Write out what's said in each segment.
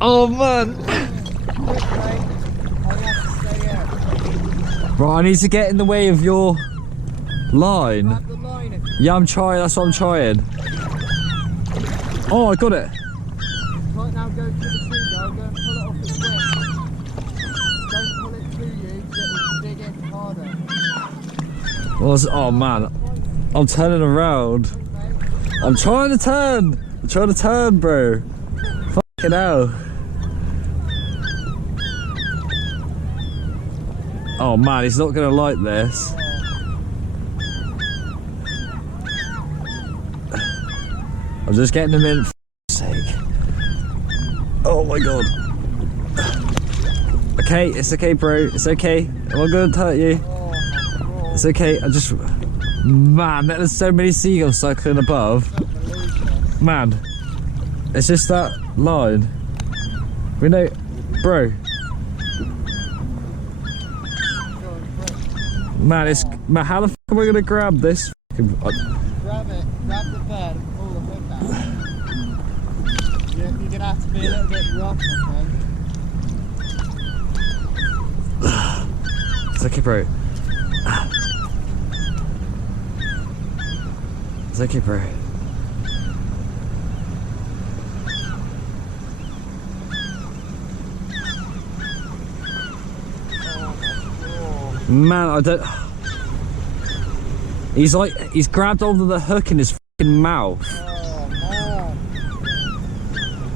Oh man! Right, I need to get in the way of your line. Yeah, I'm trying, that's what I'm trying. Oh, I got it. Right now, go to the seagull, go and pull it off the switch. Don't pull it to you, because it will dig in harder. Oh man, I'm turning around. I'm trying to turn. I'm trying to turn, bro. Fucking hell. Oh man, he's not gonna like this. I'm just getting him in, for sake. Oh my god. Okay, it's okay, bro. It's okay. I'm not gonna hurt you. It's okay. I just... Man, there's so many seagulls circling above. Man, it's just that line. We know... Bro. Man, it's... Man, how the f*** am I gonna grab this? Grab it. Grab the bed and pull the hook out. You're gonna have to be a little bit rough, my friend. It's okay, bro. It's okay, bro. Man, I don't... He's grabbed onto the hook in his fucking mouth. Oh, man.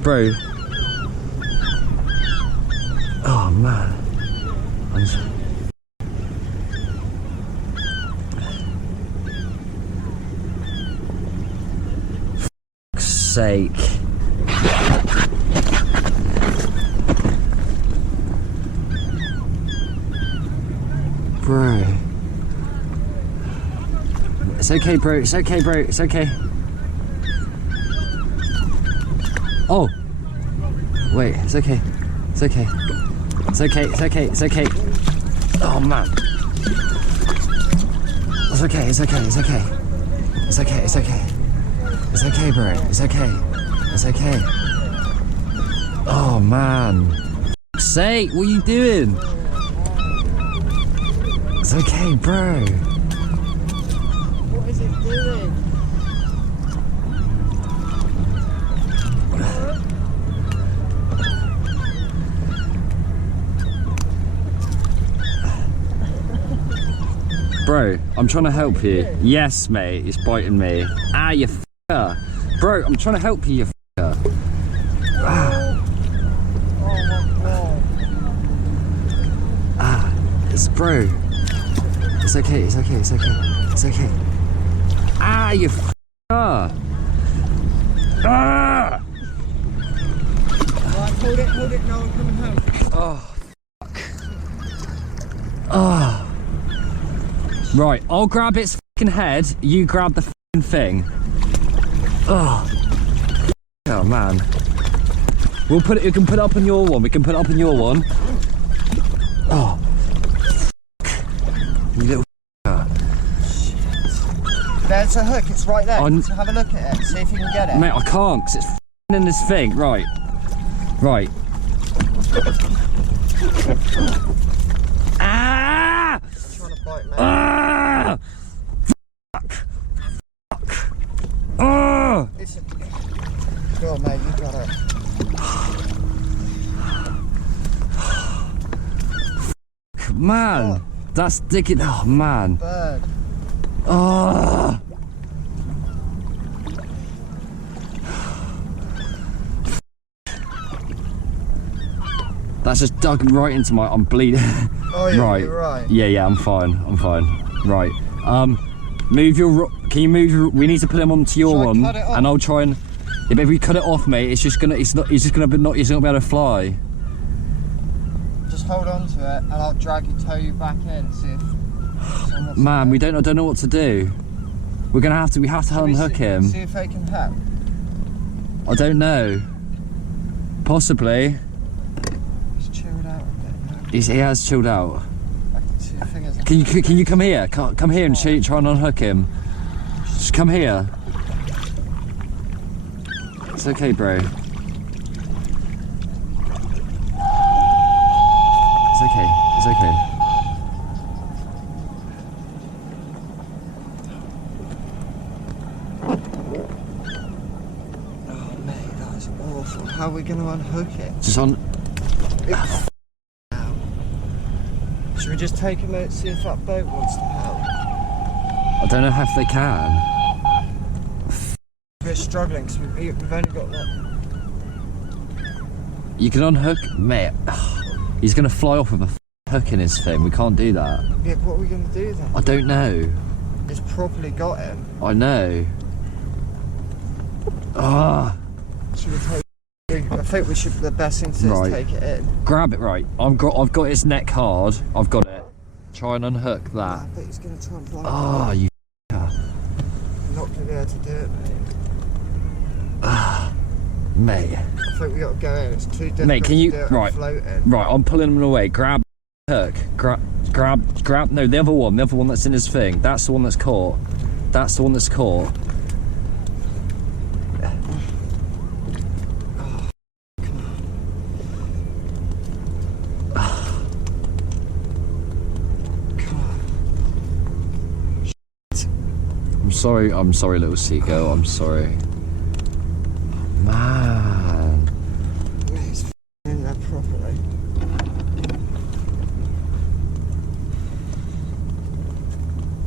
Bro. Oh, man. I'm so... For fuck's sake. Bro. It's okay, bro. It's okay, bro. It's okay. Oh. Wait, it's okay. It's okay. It's okay. It's okay. It's okay. Oh, man. It's okay. It's okay. It's okay. It's okay. It's okay. It's okay, bro. It's okay. It's okay. Oh, man. For fuck's sake, what are you doing? It's okay, bro. What is it doing? Bro, I'm trying to help you. Yes, mate, it's biting me. Ah, you f***er. Bro, I'm trying to help you, you f***er. Ah. Oh my god. Ah, it's bro. It's okay, it's okay, it's okay. It's okay. Ah, you f***er. Ah! Right, hold it, no, I'm coming home. Oh, fuck. Oh. Right, I'll grab its fucking head, you grab the fucking thing. Oh. Oh, man. We can put it up on your one, we can put it up on your one. Oh. You little f***er. There's a hook, it's right there. So have a look at it, see if you can get it. Mate, I can't, because it's f***ing in this thing. Right. Right. Ah! It's trying to bite, mate. Ah! Fuck. Fuck. Ah! Go on, mate, you got it. Man, that's digging. Oh, man. Bird. Oh. That's just dug right into my. I'm bleeding. Oh, yeah, right. You're right. Yeah, I'm fine. I'm fine. Right. Move your. Can you move your? We need to put him onto your one, and I'll try and. Yeah, but if we cut it off, mate, it's just gonna. It's not. He's just gonna be not. He's not gonna be able to fly. Just hold on to it, and I'll drag you, tow you back in. See if. Man, I don't know what to do. We're gonna have to. We have to unhook him. See if they can help. I don't know. Possibly. He's chilled out a bit now. He has chilled out. I can see the fingers. Can you come here? Come here and try and unhook him. Just come here. It's okay, bro. It's okay. It's okay. Oh mate, that's awful. How are we going to unhook it? Just on. Should we just take him out and see if that boat wants to help? I don't know if they can. We're struggling because we've only got like... You can unhook, mate. He's gonna fly off with a hook in his thing. We can't do that. Yeah, what are we going to do then? I don't know. It's properly got him. I know. Ah. Should we take... I think we should. The best thing to do is take it in. Grab it, right. I've got his neck hard. I've got it. Try and unhook that. I bet he's going to try and fly. Ah, you I'm not going to be able to do it, mate. Ah, mate. I think we got to go in. It's too difficult Mate, can you... to do it Right. floating. Right, I'm pulling him away. Grab hook. Grab... No, the other one. The other one that's in his thing. That's the one that's caught. That's the one that's caught. I'm sorry, little seagull. I'm sorry. Man. Mate, it's in there properly.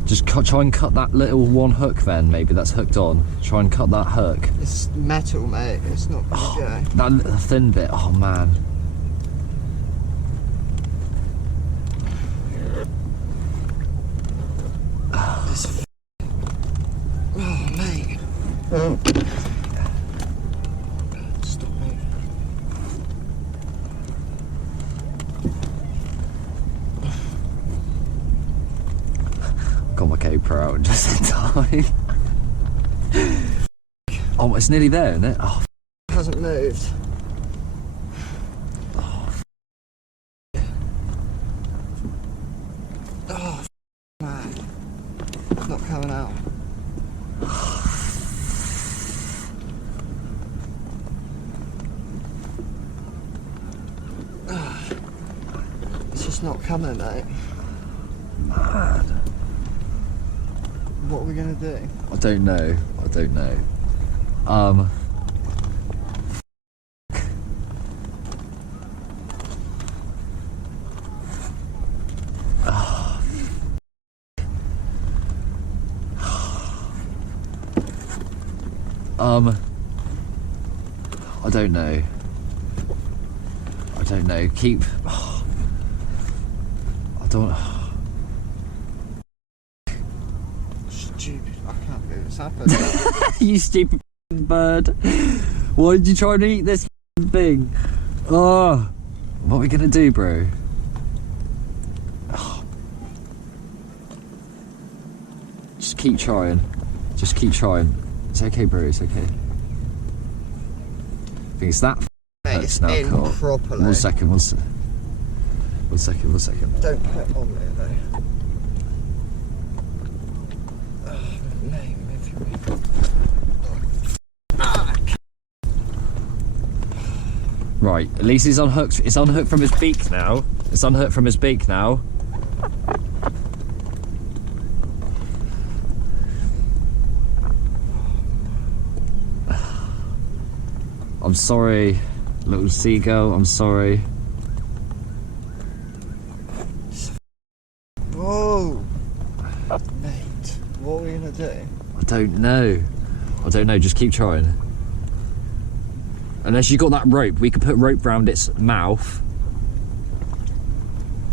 Just try and cut that little one hook then, maybe that's hooked on. Try and cut that hook. It's metal, mate. It's not going to go. That little thin bit. Oh, man. This oh, mate. Stop, mate. Got my GoPro out just in time. Oh, it's nearly there, isn't it? Oh, It hasn't moved. Oh, man. It's not coming out. It's just not coming, mate. man. What are we gonna do? I don't know. I don't know. I don't know. I don't know. Keep. I don't. Stupid. I can't believe this happened. You stupid bird. Why did you try and eat this thing? Oh, what are we gonna do, bro? Oh. Just keep trying. Just keep trying. It's okay, bro. It's okay. I think it's that. Mate, it's now in caught. properly. One second. One second. Don't put it on there though. Oh, mate, move your Right, at least he's unhooked. It's unhooked from his beak now. It's unhooked from his beak now. I'm sorry, little seagull. I'm sorry. Whoa! Mate, what are we gonna do? I don't know. I don't know. Just keep trying. Unless you got that rope, we could put rope round its mouth,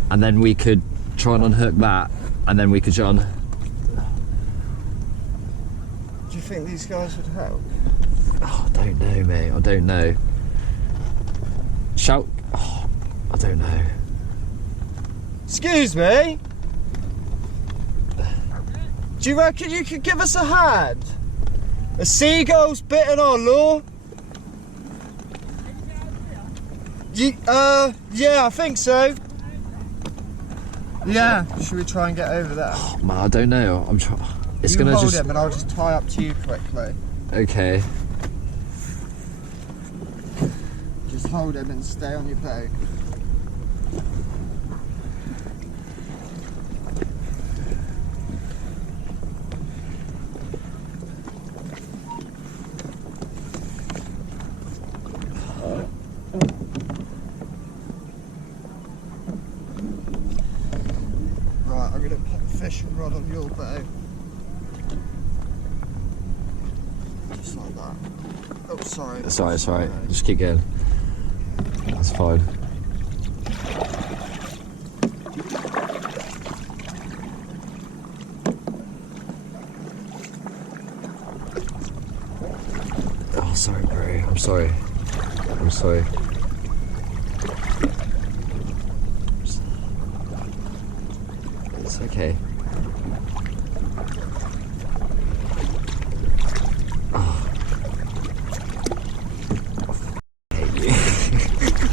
and then we could try and unhook that, and then we could try and. Do you think these guys would help? Oh, I don't know, mate. I don't know. Shout. Oh, I don't know. Excuse me? Do you reckon you could give us a hand? A seagull's bitten our lure? Yeah, I think so. Yeah. Should we try and get over there? Oh, man, I don't know. I'm trying. It's You gonna hold just. him and I'll just tie up to you quickly. Okay. Just hold him and stay on your boat. Right, I'm going to put the fishing rod on your bow. Just like that. Oh, sorry. It's alright, it's alright. Just keep going. That's fine. Oh, sorry, bro. I'm sorry. I'm sorry. It's okay.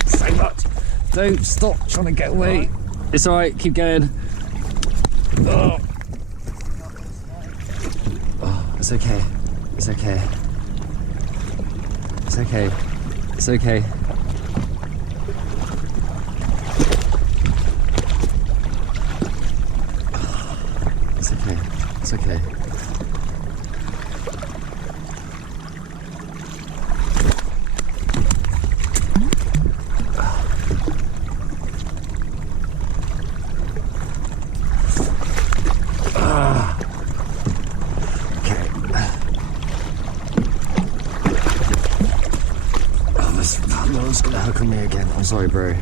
So much. Don't stop trying to get away. It's alright, keep going. Oh. Oh, it's okay. It's okay. It's okay. It's okay. It's okay. It's okay. It's gonna hook on me again. I'm sorry, bro.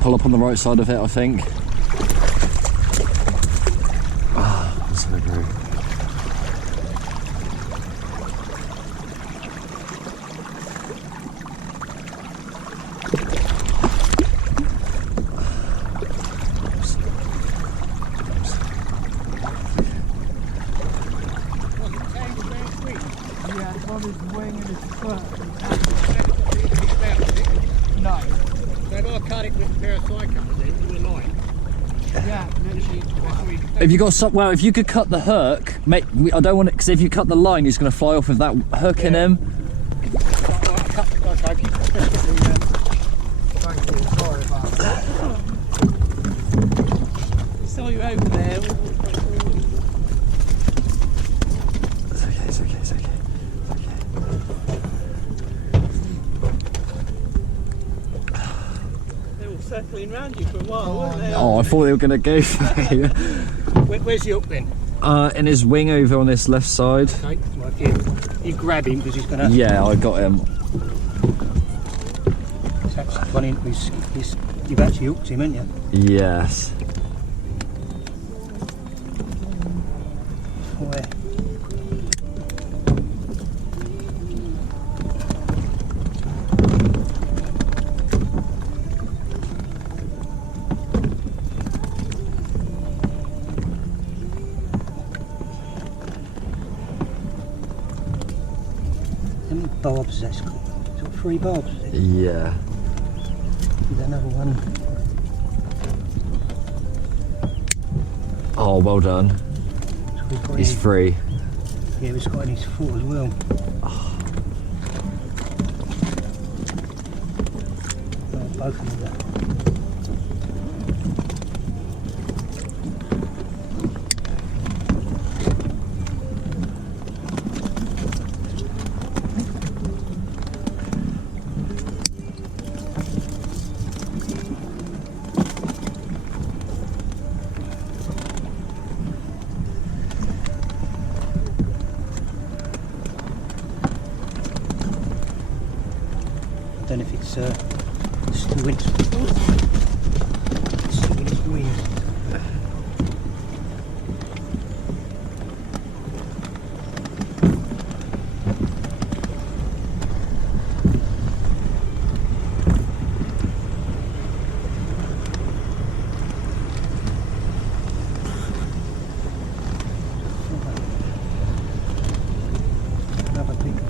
Pull up on the right side of it, I think. I'm sorry, bro. On his wing and his foot. No. So if I cut it with a pair of side cutters in, with a line. Yeah, literally. If you got some, well, if you could cut the hook, mate. I don't want it because if you cut the line, he's gonna fly off with that hook in him. Thank you, sorry about that. Saw you over there. It's okay. It's okay. It's okay. They were circling round you for a while, weren't they? Oh, I thought they were gonna go for me. Where's the hook then? In his wing over on this left side. Okay, well, you grab him because he's going to... Yeah, I got him. That's one in, you've actually hooked him, haven't you? Yes. Where? How many barbs that's got? It's got 3 barbs, is it? Yeah. Is there another one? Oh, well done. So we've got He's in- free. Yeah, it's got in his foot as well. Oh, both of them. I don't know if it's still in its wing. Another big one.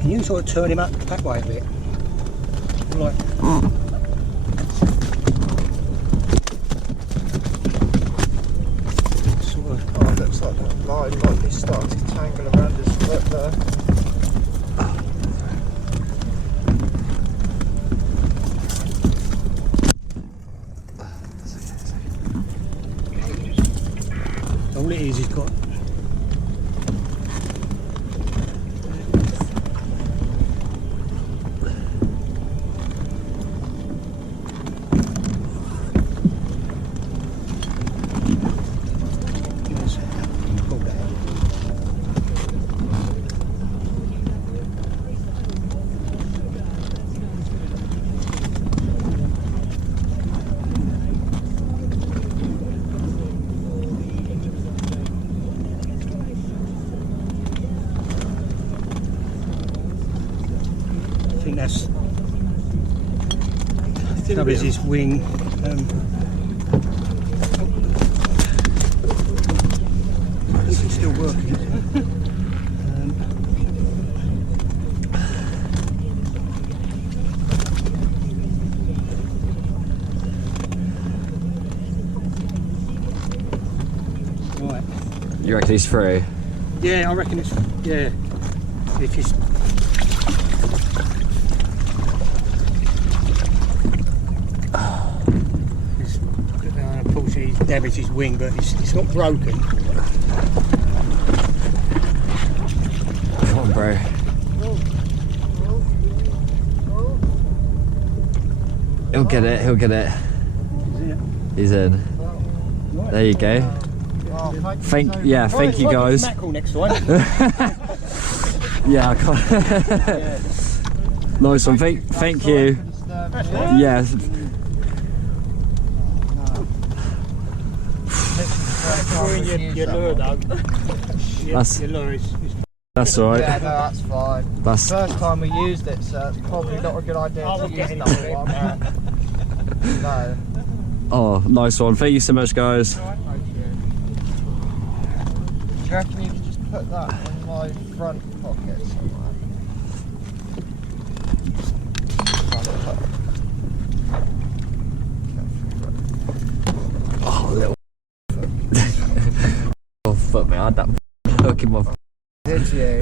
Can you sort of turn him up that way a bit? Like, all it is, he's got. Yes, pull that out. I think that's that was his wing. This is still working. Right. You reckon he's free? Yeah, I reckon it's yeah. If it's unfortunately, he's damaged his wing, but it's not broken. Come on, bro. He'll get it, he'll get it. He's in. There you go. Thank you guys. Mackerel next time. Yeah, I can't. Nice one, thank you. Yeah. Your lure, though. Your lure is That's alright. Yeah, no, that's fine. That's First time we used it, so it's probably not a good idea to use another one. No. oh, nice one. Thank you so much, guys. Do you reckon you could just put that in my front pocket somewhere? Oh, little. Oh, fuck me, I had that hook in my. Did you?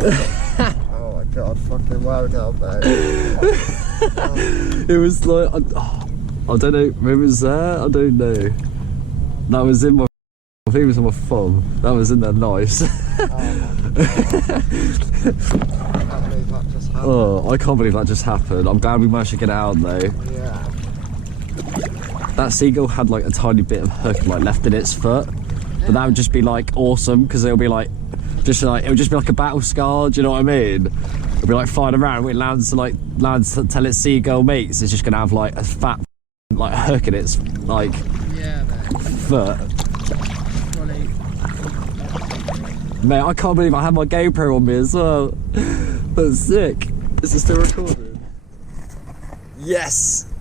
Oh my god, fucking well done, mate. It was like, I don't know, maybe it was there, I don't know. That was in my, I think it was on my thumb. That was in there nice. Oh, I can't believe that just happened. Oh, I can't believe that just happened. I'm glad we managed to get it out though. Yeah. That seagull had like a tiny bit of hook like left in its foot. But that would just be like awesome because it'll be like, it would just be like a battle scar, do you know what I mean? It'll be like flying around when it lands to tell its seagull mates, it's just gonna have like a fat like hook in its like foot. Mate, I can't believe I had my GoPro on me as well. That's sick. Is it still recording? Yes!